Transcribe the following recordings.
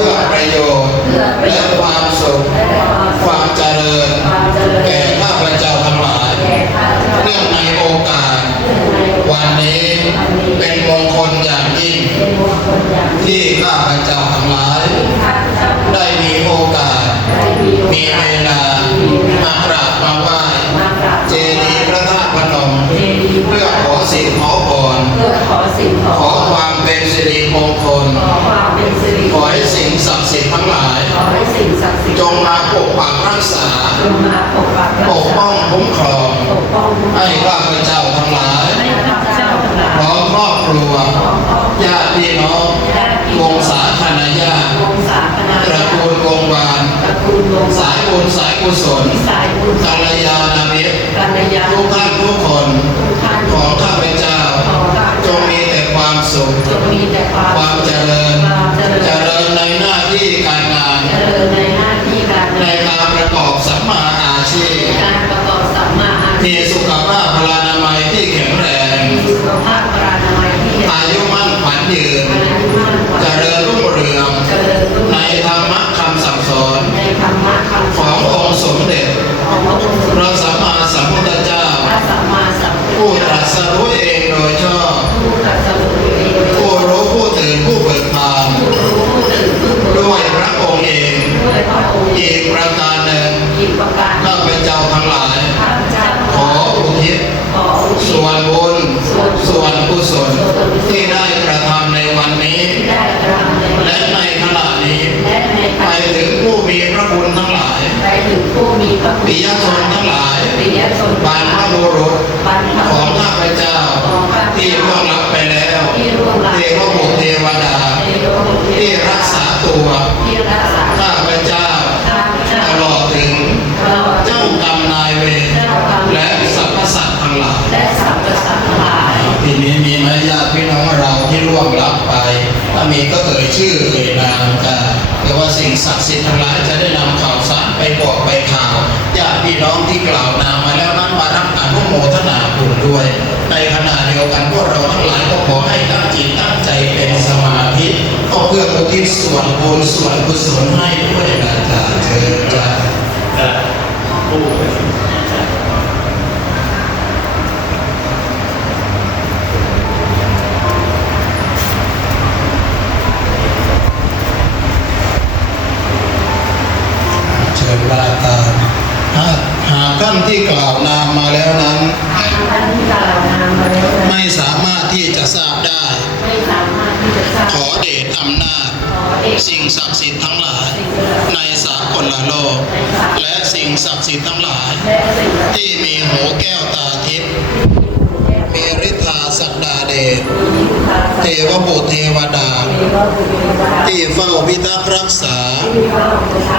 เพื่อประโยชน์และความสุขความเจริญ แก่ข้าพเจ้าทั้งหลายเนื่องในโอกาส วันนี้เป็นมงคลอย่างยิ่ง ที่ข้าพเจ้าทั้งหลาย ได้มีโอกาส มีเวลามากราบมาไหว้ เพื่อขอสิ่งขอขอความเป็นสิริมงคล ขอความเป็นสิริขอให้สิ่งศักดิ์สิทธิ์ทั้งหลาย ขอให้สิ่งศักดิ์สิทธิ์จงมาปกปักรักษาจงมาปกปักรัปกกษาป้องคุ้มครองปกป้องให้ข้าพเจ้าทั้งหลาย ร้อมครอบครัวญาติพี่น้องวงศาคณะญาติวงศาคณะตระกูลวงวานตระกูลวงศาสายบุญสายกุศลสายบุญกัลยาณมิตรกัลยาณทุกท่านทุกคนทุกท่านของข้าพเจ้าขอข้าพจเจ้างมีแต่ความสุขจงมีแต่ความความเจริญความเจริญ เจริญในหน้าที่การงานเจริญในหน้าที่การในงานการประกอบสัมมาอาชีพการประกอบสัมมาอาชีมีพสุขภาพพลานามัยที่แข็ง ยืนอายุมั่นขวัญเจริญรุ่งเรืองเจริญรุ่งในธรรมะคำสั่งสอนในธรรมะคำขสอองนองค์สมเด็จของพระองค์สมพเด็ระจสัมมาสัมพุทธเจ้าพระสัมมาสัมพุทธผู้ตรัเจ้าสรู้เองโดยชอบผู้ตรัสรู้เองผู้รู้ผู้ตื่นผู้เบิกบานผู้รู้ผู้ตื่นผู้รู้ด้วยพระองค์เองด้วยพระองค์อีกประการหนึ่งอีกประการข้าพเจ้าทั้งหลายข้าพเจ้าขออุทิศขออุทิศส่วนบุญส่วนกุศล ปิยชนทั้งหลายปิยชนบรรพบุรุษบรรพขบุองรุษข้าพเจ้าของข้าพที่เจ้าร่วงรับไปแล้วที่ร่วงรับเทวบุตรเทวดาในโลกนี้ที่รักษาตัวที่รักษาข้าพเจ้าข้าพเจ้าตลอดถึงตลอดเจ้ากรรมนายเวรและสรรพสัตว์ทั้งหลาย ทีนี้มีไหมญาติพี่น้องเราที่ร่วงรับไป ถ้ามีก็เอ่ยชื่อเอ่ยนามกันแต่ว่าสิ่งศักดิ์สิทธิ์ทั้งหลายจะได้นำข่าวสารไปบอกไปข่าวญาติพี่น้องที่กล่าวนามมาแล้วนั้นมารับอนุโมทนาบุญด้วย ในขณะเดียวกันพวกเราทั้งหลายก็ขอให้ตั้งจิตตั้ง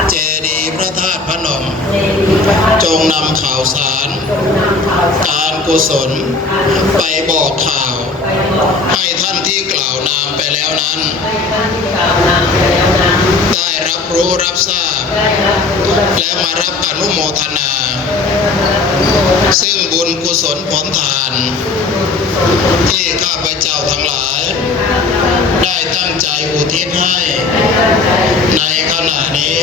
เจดีพระธาตุพนม จงนำข่าวสาร การกุศล ไปบอกข่าว ให้ท่านที่กล่าวนามไปแล้วนั้น ได้รับรู้รับทราบ และมารับอนุโมทนา ซึ่งบุญกุศลผลทาน ที่ข้าพเจ้าทั้งหลาย ได้ตั้งใจอุทิศให้ใน ขณะนี้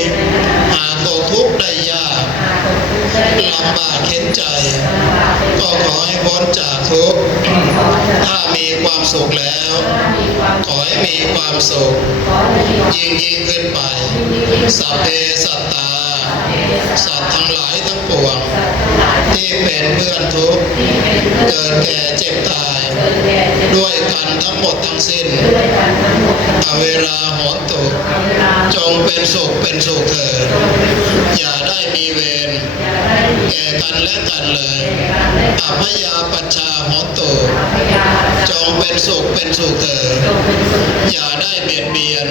หากตกทุกข์ได้ยากลำบากเข็นใจ ก็ขอให้พ้นจากทุกข์ถ้ามีความสุขแล้ว ขอให้มีความสุข ยิ่งยิ่งขึ้นไปสัพเพสัตตา สัตว์ทั้งหลายทั้งปวงที่ เป็นเพื่อนทุกข์เกิดแก่เจ็บตาย ด้วยกันทั้งหมดทั้งสิ้นอเวลาหอนตุจงเป็นสุขเป็นสุขเถิดอย่าได้มีเวรแก่กันและกันเลยอัพยาปัชชาหอนตุจงเป็นสุขเป็นสุขเถิดอย่าได้เบียดเบียน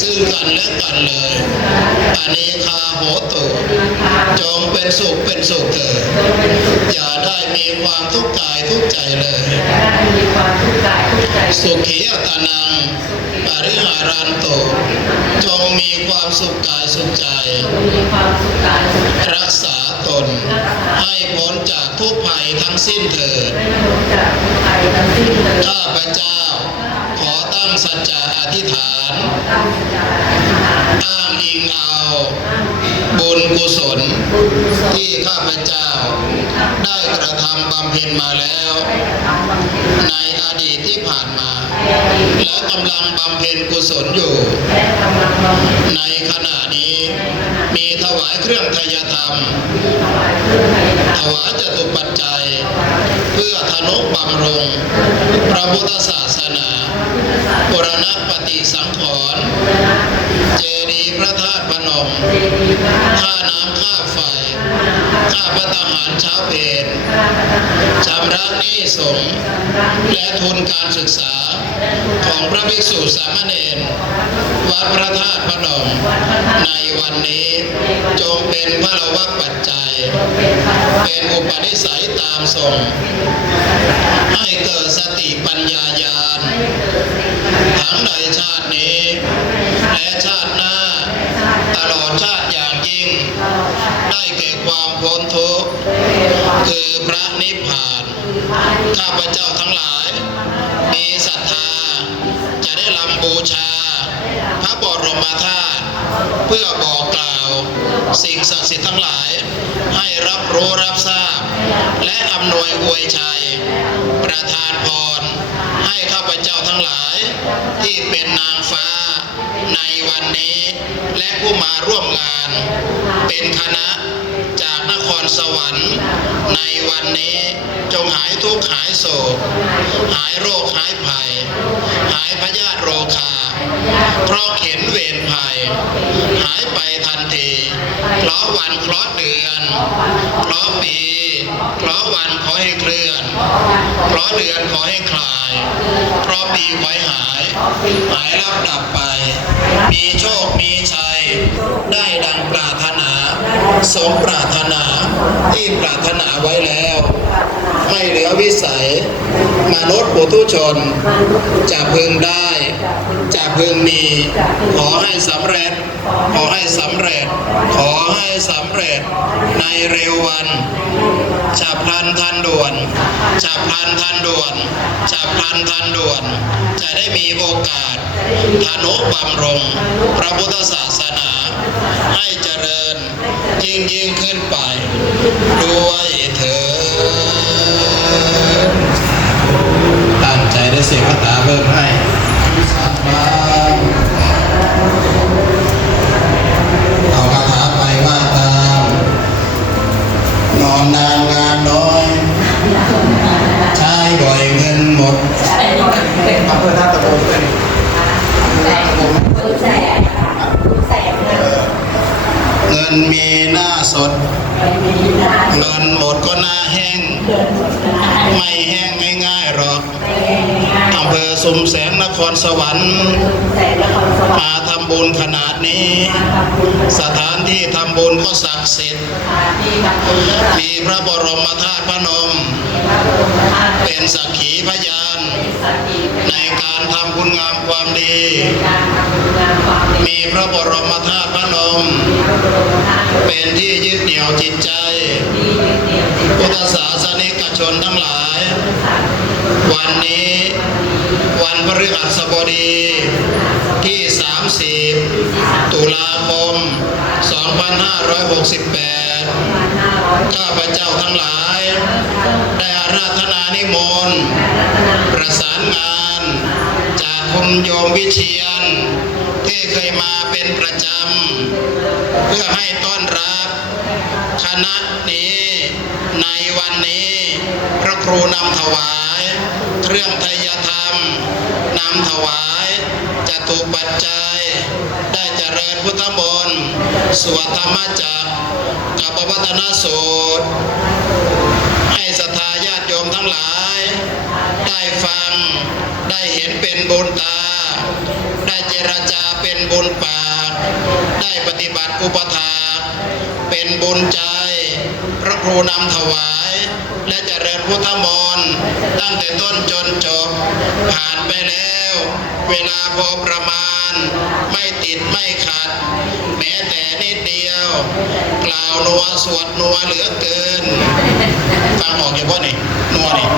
ซึ่งกันและกันเลยอานิคาโหตุจงเป็นสุขเป็นสุขเถิดอย่าได้มีความทุกข์กายทุกข์ใจเลยสุขีอัตนังปริหารันตุจงมีความสุขกายสุขใจ รักษาตน ให้พ้นจากทุกภัยทั้งสิ้นเถิดข้าพเจ้า ขอตั้งสัจจะอธิษฐาน อ้างอิงเอาบุญกุศล ที่ข้าพเจ้า ได้กระทำบำเพ็ญมาแล้ว ในอดีตที่ผ่านมา และกำลังบำเพ็ญกุศลอยู่ ในขณะนี้ มีถวายเครื่องทายธรรม ถวายจตุปัจจัย เพื่อทนุบำรุงพระพุทธศาสนาบุรณปฏิสังขรณ์เจดีย์พระธาตุพนม ค่าน้ำค่าไฟ ค่าพัตหารเช้าเพลชำระหนี้สงฆ์และทุนการศึกษาของพระภิกษุสามเณรวัดพระธาตุพนม ในวันนี้จงเป็นพระวปัจจัย เป็นอุปนิสัยตามสง ให้เกิดสติปัญญาญาณทั้งในชาตินี้ และชาติหน้า ตลอดชาติอย่างยิ่ง ได้แก่ความพ้นทุกข์คือพระนิพพาน ข้าพเจ้าทั้งหลาย มีศรัทธาจะได้ลำบูชา พระบรมธาตุเพื่อบอกกล่าว สิ่งศักดิ์สิทธิ์ทั้งหลาย ให้รับรู้รับทราบ และอำนวยอวยชัย ประทานพร ให้ข้าพเจ้าทั้งหลาย ที่เป็นนางฟ้าในวันนี้และผู้มาร่วมงาน เป็นคณะจากนครสวรรค์ ในวันนี้จงหายทุกข์หายโศก หายโรคหายภัยหายพยาธิโรคา เพราะเข็นเวรภัย หายไปทันที เพราะวันเคราะเดือน เพราะปี เพราะวันขอให้เคลื่อน เพราะเดือนขอให้คลาย เพราะปีขอให้หาย หายรับดับไป มีโชคมีชัย ได้ดังปรารถนา สมปรารถนาที่ปรารถนาไว้แล้ว ไม่เหลือวิสัยมนุษย์ปุถุชน จะพึงได้ จะพึงมี ขอให้สำเร็จ ขอให้สำเร็จ ขอให้สำเร็จ ในเร็ววันฉับพลันทันด่วนฉับพลันทันด่วนฉับพลันทันด่วน จะได้มีโอกาสทานุบำรง พระพุทธศาสนา ให้เจริญยิ่งยิ่งขึ้นไป ด้วยเถิดตั้งใจได้เสียงคาถาเพิ่มให้สัมมาเอาคาถาไปว่าตามนอนนานงานน้อยใช้บ่อยเงินหมดใช่อำเภอท่าตะโกด้วยน มีหน้าสด เงินหมดก็หน้าแห้ง ไม่แห้งง่ายๆหรอกอำเภอสุมแสงนครสวรรค์มาทำ บุญขนาดนี้ สถานที่ทำบุญก็ศักดิ์สิทธิ์มีพระบรมธาตุพระนม เป็นสักขีพยาน ในการทำคุณงามความดี มีพระบรมธาตุพระนม เป็นที่ยึดเหนี่ยวจิตใจ พุทธศาสนิกชนทั้งหลาย วันนี้วันพฤหัสบดีที่30ตุลาคม 2568 ข้าพเจ้าทั้งหลาย ได้อาราธนานิมนต์ ประสานงาน จากคุณโยมวิเชียน ที่เคยมาเป็นประจำ เพื่อให้ต้อนรับ คณะนี้ วันนี้ พระครูนำถวาย เครื่องไทยธรรมนำถวายจตุปัจจัย ได้เจริญพุทธมนต์สวดธรรมจักกับปวัตนสูตร ให้ศรัทธาญาติโยมทั้งหลาย ได้ฟังได้เห็นเป็นบุญตา ได้เจรจาเป็นบุญปาก ได้ปฏิบัติอุปถาเป็นบุญใจ พระครูนำถวาย และเจริญพุทธมนต์ตั้งแต่ต้นจนจบ ผ่านไปแล้ว เวลาพอประมาณ ไม่ติดไม่ขัด แม้แต่นิดเดียว กล่าวนัวสวดนัวเหลือเกิน ฟังออกอย่างว่านี่นัวนี่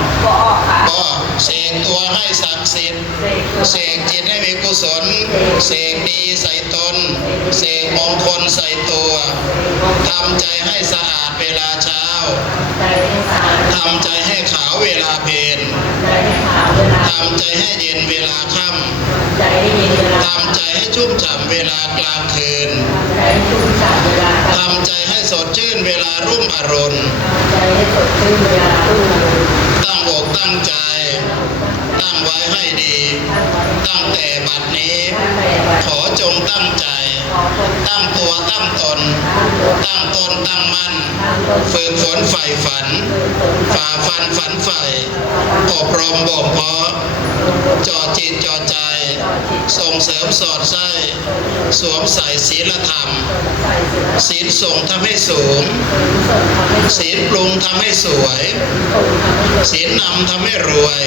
ก็เสกตัวให้ศักดิ์สิทธิ์เสกจิตให้มีกุ ศล เสกดีใส่ตน เสกมงคลใส่ตัวทำใจให้สะอาดเวลาเช้าทำใจให้ขาวเวลาเพลนทำใจให้เย็นเวลาค่ำทำใจให้ชุ่มฉ่ำเวลากลางคืนทำใจให้สดชื่นเวลารุ่งอรุณตั้งอกตั้งใจ ตั้งไว้ให้ดี ตั้งแต่บัดนี้ ขอจงตั้งใจ ตั้งตัวตั้งตน ตั้งตนตั้งมั่น ฝึกฝนใฝ่ฝัน ฝ่าฟันฝันใฝ่อบรมบ่มเพาะจอจิตจอใจ ส่งเสริมสอดไส้ สวมใส่ศีลธรรม ศีลส่งทำให้สูง ศีลปรุงทำให้สวย ศีลนำทำให้รวย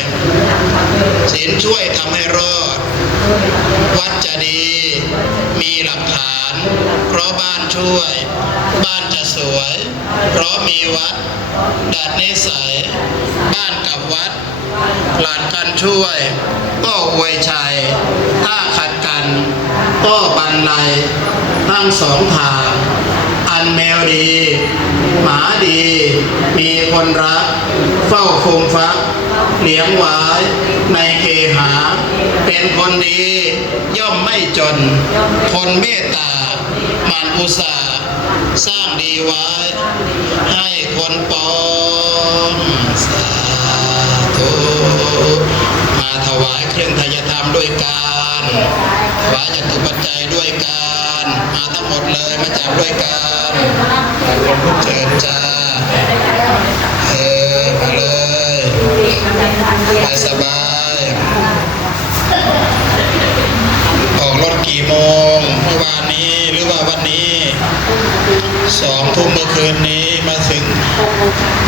ศีลช่วยทำให้รอดวัดจะดี มีหลักฐาน เพราะบ้านช่วย บ้านจะสวย เพราะมีวัด ดัดนิสัย บ้านกับวัด หลานกันช่วย ก็อวยชัย ถ้าขัดกัน ก็บันไลทั้งสองทาง อันแมวดี หมาดี มีคนรัก เฝ้าฟูมฟักเลี้ยงไว้ในเคหา เป็นคนดี ย่อมไม่จน คนเมตตาหมันอุตสาห์สร้างดีไว้ ให้คนปองสาธุมาถวายเครื่องทายธรรมด้วยการถวายจตุปัจจัยด้วยการ มาทั้งหมดเลยมาจากด้วยการเชิญจ้าเออมาเลยไปสบายออกรถกี่โมงเมื่อวานนี้หรือว่าวันนี้สองทุ่มเมื่อคืนนี้มาถึง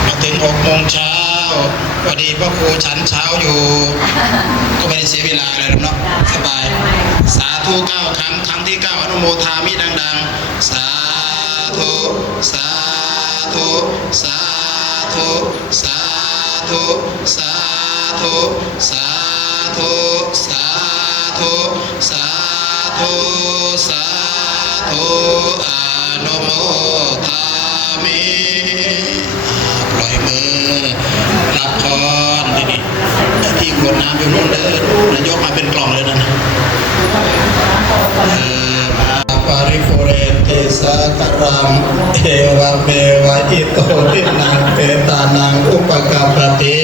มาถึงหกโมงเช้า พอดีพ่อครูฉันเช้าอยู่ ก็ไม่ได้เสียเวลาอะไรหรอกเนาะสบาย สาธุเก้าครั้งครั้งที่เก้าอนุโมทามิดัง ๆ สาธุสาธุสาธุสาธุสาธุสาธุสาธุสาธุสาธุอนุโมทามิ ปล่อยมือรับคอนทีนี้ที่ขวดน้ำอยู่นู่นเลยนายกมาเป็นกล่องเลยนะเออ ริปุเรติสากรังเอวเมวะอิโตทินังเปตานังอุปกาปติ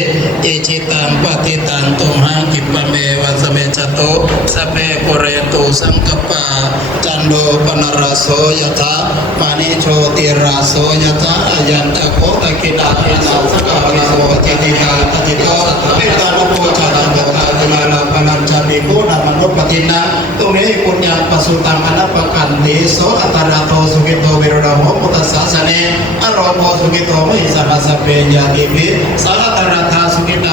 อิจิตังปฏิตังตุมหังกิปะเมวะสเมจตุสเพปุเรตุสังกปาจันโดปนรโสยถามานิโชติราโสยถาอายันตะโคตะกินาทินาสกาวิโสจิติกาตติโตเมตาโลโกชาตังกตาติมาลาปนัญชามิโกนามนุปตินะ ตุเมปุญญาปสุตังอนัปกันเทโสอัตตระโตสุกิโตวิรุณโมพุทธสาสเนอโรโมสุกิโตมหิสัพพะสัพเปญาติภิสาตระทาสุขิตาวิรุณพุทธสาสเนอโรคาสุขิตามสัพพะสัพเพญาติภิเตอัตระทาสุขิตรุณพุทาสเนอโรคาสุขิตามุตสาเพญาติภิพุทโธสัพพุทธญาโนธรรมโมโลกุตโรวริยโกมะขปะระโตอิเจตัมรัตนตยังเอเตสังอาตายาวินาสุเอเตสัจจาอนุภาเวนะสัพพตุขาสัพ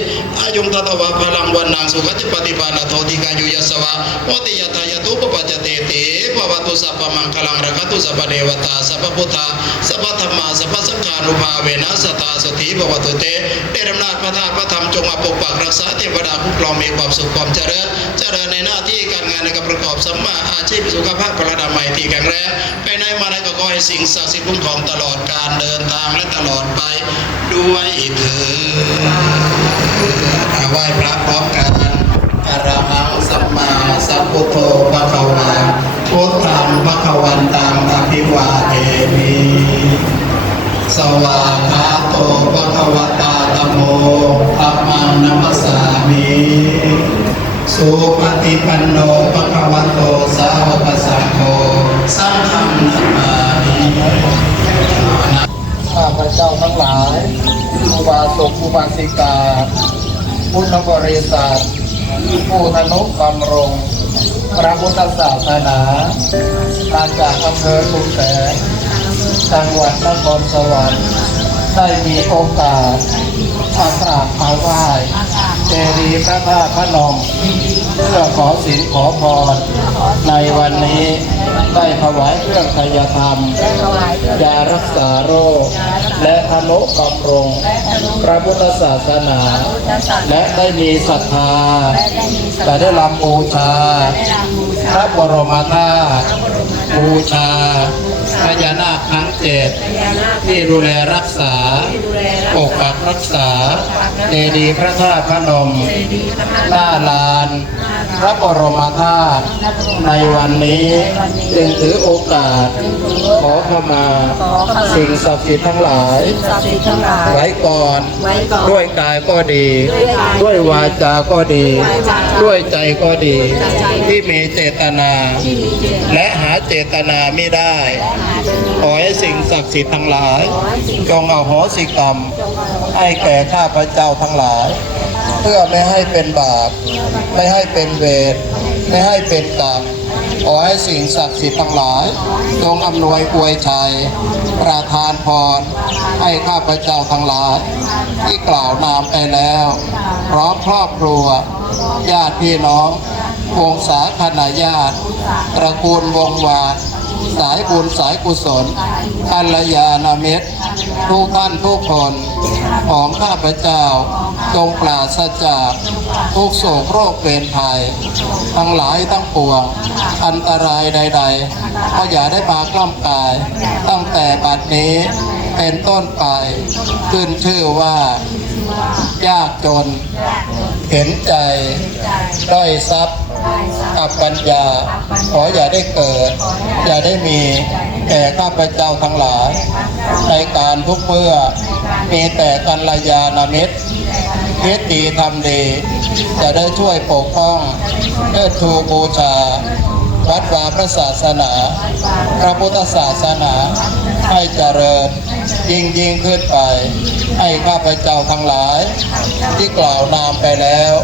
วสุขังสวัสดิกัจจติอายุงตตวะพลังวันนังสุขจิปฏิภาณโทติกายุยสวะโมติยตายตุปปัจจเตติภวตุสัพพมังคลังรักตุสัพเดวตาสัพพพุทธาสัพธรรมาสัพสังฆานุภาเวนะสตาสติภวตุเตเดรมนาถพระธาตุพระธรรมจงมาปกปักรักษาเทวดาผู้ครองมีความสุขความเจริญเจริญในหน้าที่การงานในการประกอบสัมมาอาชีพสุขภาพพลานามัยที่แข็งแรงไปไหนมาไหนก็ขอให้สิ่งศักดิ์สิทธิ์คุ้มครองตลอดการเดินทางและตลอดไปด้วยเถิด ไหว้พระพร้อมกันอรหังสัมมาสัพพุทโธภะคะวาพุทธังภะคะวันตังอภิวาเทมิสวากขาโตภะคะวะตาธัมโมธัมมังนัมสสามิสุปฏิปันโนภะคะวะโตสาวกสังโฆสังฆังนัมามิ ข้าพเจ้าทั้งหลายอุบาสกอุบาสิกา พุทธบริษัทผู้ทนุบำรงพระพุทธศาสนามาจากอำเภอชุมแสงจังหวัดนครสวรรค์ได้มีโอกาสมากราบมาไหว้เจดีย์พระธาตุพระนมเพื่อขอศีลขอพรในวันนี้ ได้ถวายเครื่องทยธรรมยารักษาโรค และธนุบำรุงพระพุทธศาสนา และได้มีศรัทธาและได้รำบูชาพระบรมธาตุ บูชาพญานาคทั้งเจ็ดที่ดูแลรักษาปกปักรักษาเจดีย์พระธาตุพระนมหน้าลาน พระบรมธาตุในวันนี้จึงถือโอกาส ขอขมาสิ่งศักดิ์สิทธิ์ทั้งหลายศักดิ์สิทธิ์ทั้งหลายไว้ก่อนไว้ก่อนด้วยกายก็ดี ด้วยกายด้วยวาจาก็ดี ด้วยวาจาด้วยใจก็ดีด้วยใจที่มีเจตนาที่มีเจตนา และหาเจตนาไม่ได้ ขอให้สิ่งศักดิ์สิทธิ์ทั้งหลาย จงเอาโหสิกรรม ให้แก่ข้าพระเจ้าทั้งหลาย เพื่อไม่ให้เป็นบาป ไม่ให้เป็นเวร ไม่ให้เป็นกรรมขอให้สิ่งศักดิ์สิทธิ์ทั้งหลายจงอำนวยอวยชัย ประทานพร ให้ข้าพเจ้าทั้งหลาย ที่กล่าวนามไปแล้ว พร้อมครอบครัว ญาติพี่น้อง วงศาคณาญาติตระกูลวงวานสายบุญสายกุศลกัลยาณมิตรทุกท่านทุกคนของข้าพเจ้าจงปราศจากทุกโศกโรคเวรภัย ทั้งหลายทั้งปวง อันตรายใดๆ ก็อย่าได้มากล้ำกาย ตั้งแต่บัดนี้เป็นต้นไป ขึ้นชื่อว่า ยากจน เห็นใจด้อยทรัพย์กับปัญญา ขออย่าได้เกิด อย่าได้มีแก่ข้าพเจ้าทั้งหลาย ในการทุกเมื่อ มีแต่กัลยาณมิตรคิดดีทำดี จะได้ช่วยปกป้องเทิดทูบูชา วัดวาพระศาสนา พระพุทธศาสนา ให้เจริญยิ่งยิ่งขึ้นไป ให้ข้าพเจ้าทั้งหลาย ที่กล่าวนามไปแล้ว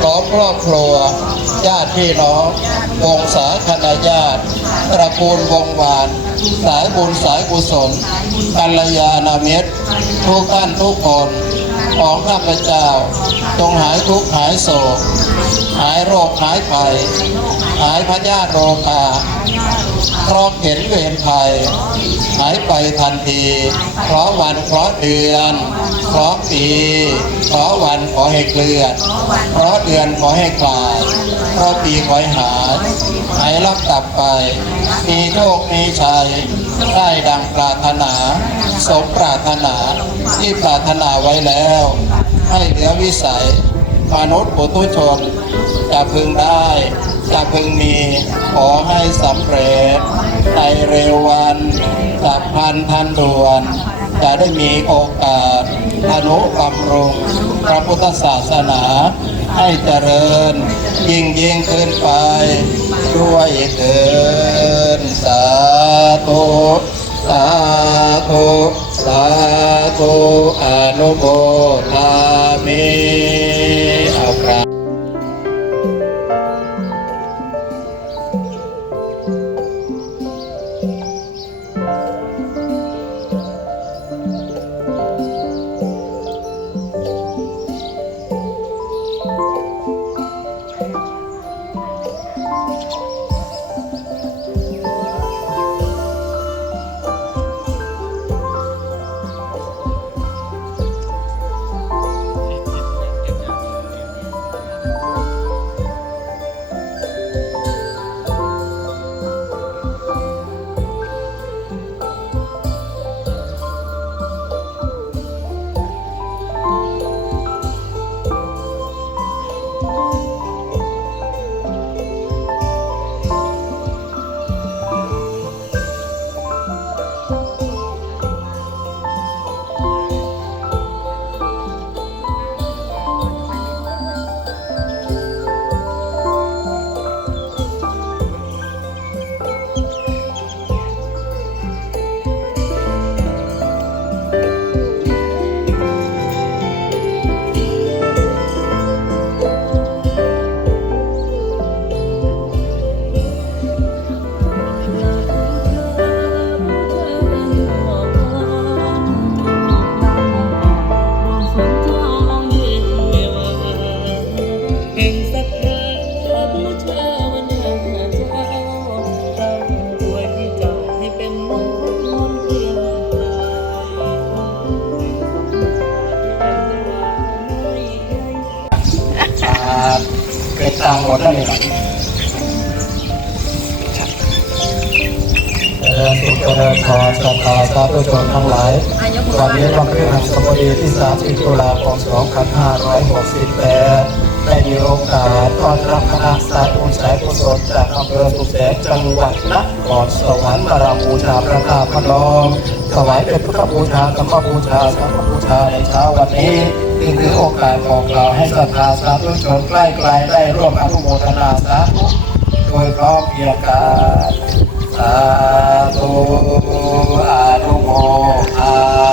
พร้อมครอบครัว ญาติพี่น้อง วงศาคณาญาติ ตระกูลวงวาน สายบุญสายกุศลกัลยาณมิตร ทุกท่านทุกคนของข้าพเจ้าจงหายทุกข์หายโศก หายโรคหายภัยหายพยาธิโรคา พราะเห็นเวรภัยหายไปทันที เพราะวันเพราะเดือนเพราะปีเพราะวันขอให้เคลื่อนเพราะเดือนขอให้คลายเพราะปีขอให้หายหายลับตับไป มีโชคมีชัยได้ดังปรารถนา สมปรารถนาที่ปรารถนาไว้แล้ว ให้เหลือวิสัยมนุษย์ปุถุชน จะพึงได้จะพึงมีขอให้สำเร็จในเร็ววันสับพันทันด่วน จะได้มีโอกาสอนุบำรุงพระพุทธศาสนา ให้เจริญยิ่งยิ่งขึ้นไป ด้วยเถินสาธุสาธุสาธุอนุโมทามิ รนรับคณะสาธุสายกุศลจากอำเภอสุแสงจังหวัดนครสวรรค์มาราบูชาประธาตุพนงถวายเป็นพุทธบูชาธรมบูชาสังฆบูชาในเช้าวันนี้จึงถือโอกาสของเราให้ศรัทธาสาธุชนใกล้ไกลได้ร่วมอนุโมทนาสาธุโดยพร้อมเพียงกันสาธุอนุโมทนา